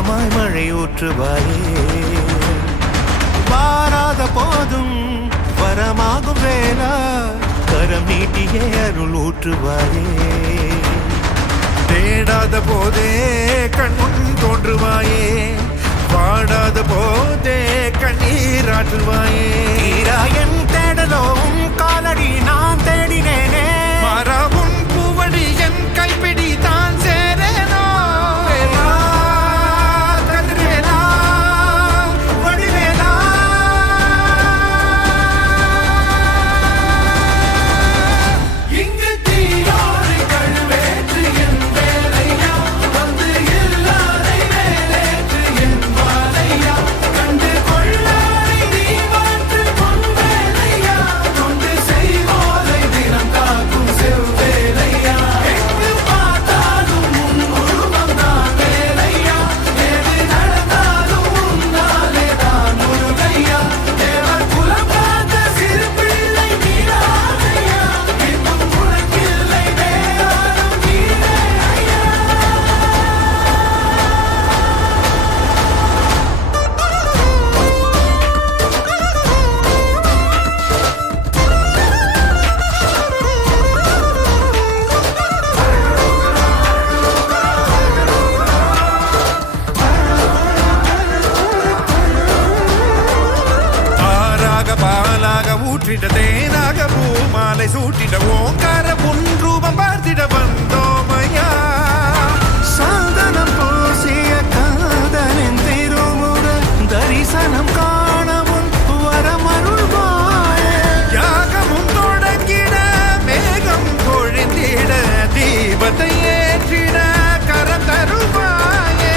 வான்மேகமாய் மழை ஊற்றுவாயே. வாராத போதும் வரமாகும் வேளா கரம் நீட்டியே அருள் ஊற்றுவாயே. தேடாத போதே கண்முன் தோன்றுவாயே, பாடாத போதே கண்ணீராற்றுவாயே. என் தேடலும் காலடி நான் தேடினேனே, மரபும் பூவடி என் கைப்பிடி தான் சேரேனோ. கதிர்வேலா வடிவேலா, இங்கு தீயோடு கழுவேற்று என் வேலையா, வந்து எல்லாரை வேலேற்று என் வாழையா. கண்டு கொள்ளாரை நீ மாற்று பொன் வேலையா, கொண்டு செய்வோரை தினம் காக்கும் செவ்வேலையா. எங்கு பார்த்தாலும் உன் உருவம் தான் வேலையா, எது நடந்தாலும் உன்னாலே தான் முருகையா. தேவர் குலம் காத்த சிறு பிள்ளை நீராதையா, இன்னும் உனக்கில்லை வேறாரும் நீரே ஐயா. ஆறாக பாலாக ஊற்றிட தேனாக பூமாலை சூட்டிட ஓங்கார உன் ரூபம் பார்த்திட வந்தோமையா. சாதனம் பூசிய காதலின் திருமுக தரிசனம் காணவும் வரமருள்வாயே. யாகமும் தொடங்கிட மேகம் பொழிந்திட தீபத்தை ஏற்றிட கரம் தருவாயே.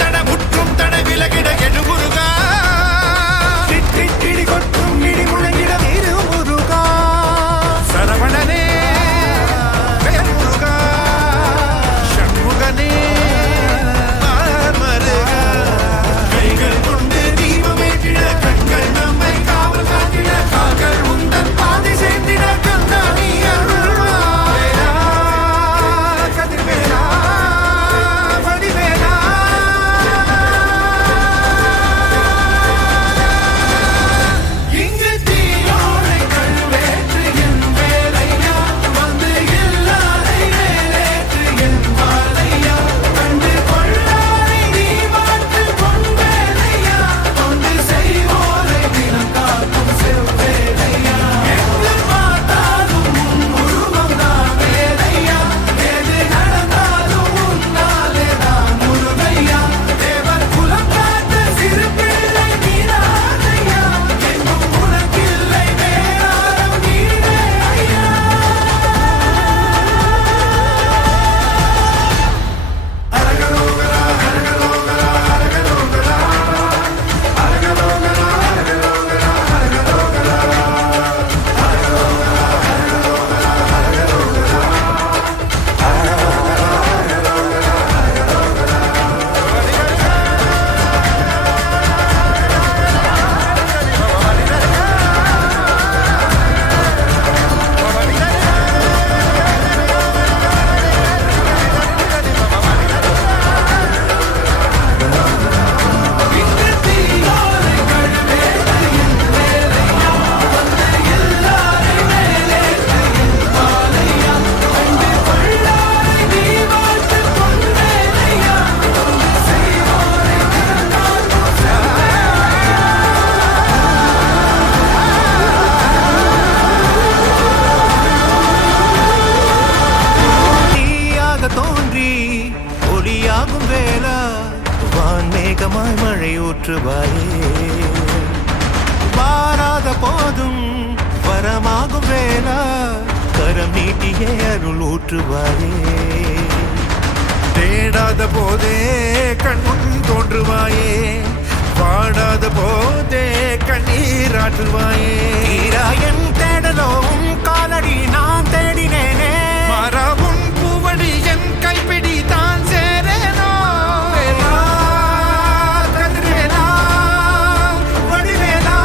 தட முற்றும் தட விலகிட எழுமுருகா, இடி கொட்டும் இடி முழங்கிட திருமுருகா. சரவணனே வேல்முருகா, சண்முகனே மருகா. கைகள் கொண்டு தீபமேற்றிட கண்கள் நம்மை காவல் காத்திட, கால்கள் உந்தன் பாதை சேர்த்திட கந்தாணி அருள்வாயா. கதிர்வேலா வடிவேலா, இங்கு தீயோடை கழுவேற்று என் வேலையா, வந்து எல்லாரை வேலேற்று என் வாழையா. கண்டு கொள்ளாரை நீ மாற்று பொன் வேலையா, கொண்டு செய்வோரை தினம் காக்கும் செவ்வேலையா. எங்கு பார்த்தாலும் உன் உருவம் தான் வேலையா, எது நடந்தாலும் உன்னாலே தான் முருகையா. தேவர் குலம் காத்த சிறு பிள்ளை நீராதையா, எங்கும் உனக்கில்லை வேறாரும் நீரே ஐயா. இங்கு தீயோடை கழுவேற்று என் வேலையா, வந்து எல்லாரை வேலேற்று என் வாழையா. கண்டு கொள்ளாரை நீ மாற்று பொன் வேலையா, கொண்டு செய்வோரை தினம் காக்கும் தீயாக தோன்றி ஒளியாகும் வேளா வான்மேகமாய் மழை ஊற்றுவாயே. வாராத போதும் வரமாகும் வேளா கரம் நீட்டியே அருள் ஊற்றுவாயே. தேடாத போதே கண்முன் தோன்றுவாயே, பாடாத போதே கண்ணீராற்றுவாயே. என் தேடலும் காலடி நான் தேடினேனே, மரபும் பூவடி என் கைப்பிடி தான் சேரேனோ. கதிர்வேலா வடிவேலா,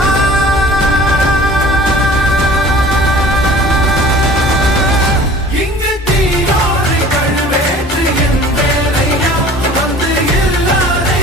இங்கு தீயோடை கழுவேற்று என் வேலையா, வந்து எல்லாரை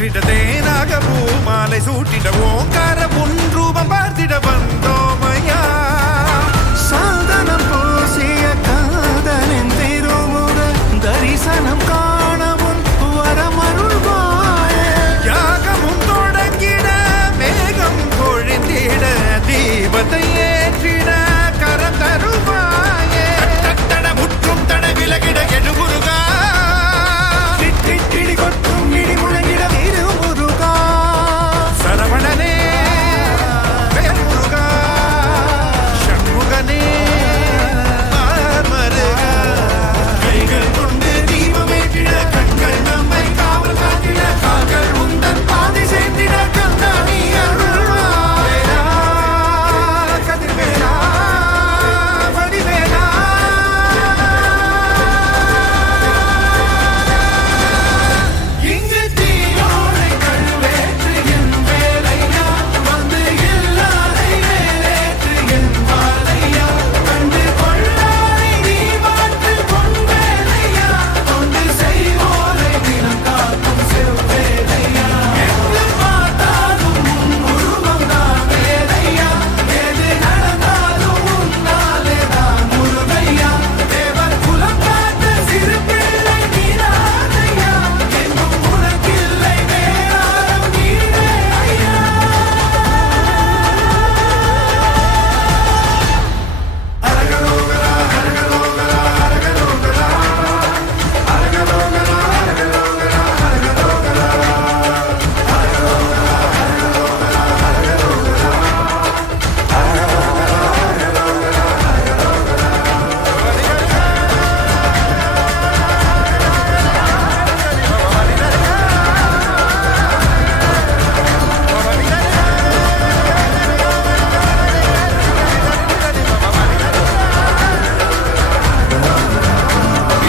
ஊற்றிட தேனாக பூமாலை சூட்டிட ஓங்கார உன் ரூபம் பார்த்திட வந்தோமையா சாதனம் பூசிய காதலின் திருமுக தரிசனம் காணவும் வரமருள்வாயே. யாகமும் தொடங்கிட மேகம் பொழிந்திட தீபத்தை ஏற்றிட கரம் தருவாயே தட முற்றும் தட விலகிட எடுமுருகா திட்டிடி கொட்டும் இடி முழங்கிட திருமுருகா. சரவணனே வேல்முருகா சண்முகனே ஆர்மருகா கைகள் கொண்டு தீபமேற்றிட கண்கள் நம்மை காவல் காத்திட கால்கள் உந்தன் பாதை சேர்ந்திட கந்தாணி அருள்வாயா. கதிர்வேலா வடிவேலா இங்கு தீயோனை கழுவேற்று என் வேலையா வந்து எல்லாரை மேலேற்று என் வாழையா கண்டு கொள்ளாரை நீ மாற்று பொன் வேலையா தொண்டு செய்வோரை தினம் காக்கும் செவ்வேலையா. எங்கு பார்த்தாலும் உன் உருவம் தான் வேலையா எது நடந்தாலும் உன்னாலே தான் முருகையா. தேவர் குலம் காத்த சிறு பிள்ளை நீராதையா எங்கும் உனக்கில்லை வேறாரும் நீரே ஐயா.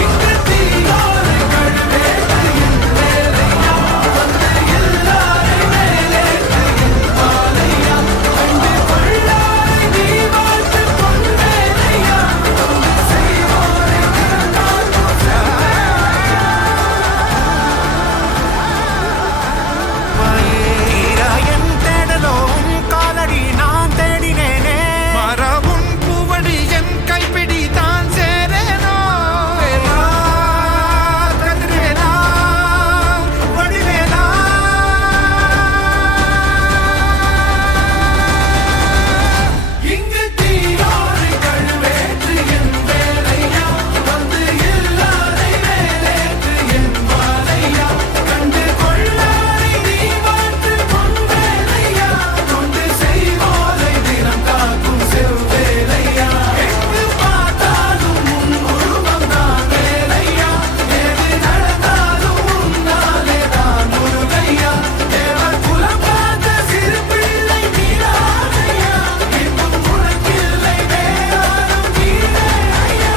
இங்கு தீயோனை கழுவேற்று என் வேலையா வந்து எல்லாரை மேலேற்று என் வாழையா கண்டு கொள்ளாரை நீ மாற்று பொன் வேலையா தொண்டு செய்வோரை தினம் காக்கும் செவ்வேலையா. தேடலும் காலடி நான் தேடினேனே மரபும் பூவடி என் கைப்பிடி தான் சேரேனோ கதிர்வேலா வடிவேலா. இங்கு தீயோனை கழுவேற்று என் வேலையா வந்து எல்லாரை மேலேற்று என் வாழையா கண்டு கொள்ளாரை நீ மாற்று பொன் வேலையா தொண்டு செய்வோரை தினம் காக்கும் செவ்வேலையா. எங்கு பார்த்தாலும் உன் உருவம் தான் வேலையா எது நடந்தாலும் உன்னாலே தான் முருகையா. தேவர் குலம் காத்த சிறு பிள்ளை நீராதையா எங்கும் உனக்கில்லை வேறாரும் நீரே ஐயா.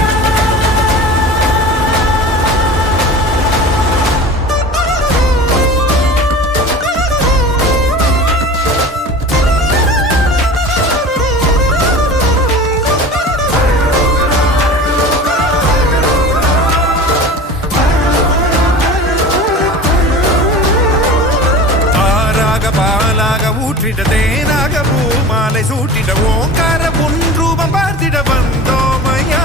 ஆறாக பாலாக ஊற்றிட தேனாக பூமாலை சூட்டிட ஓங்கார உன் ரூபம் பார்த்திட வந்தோமையா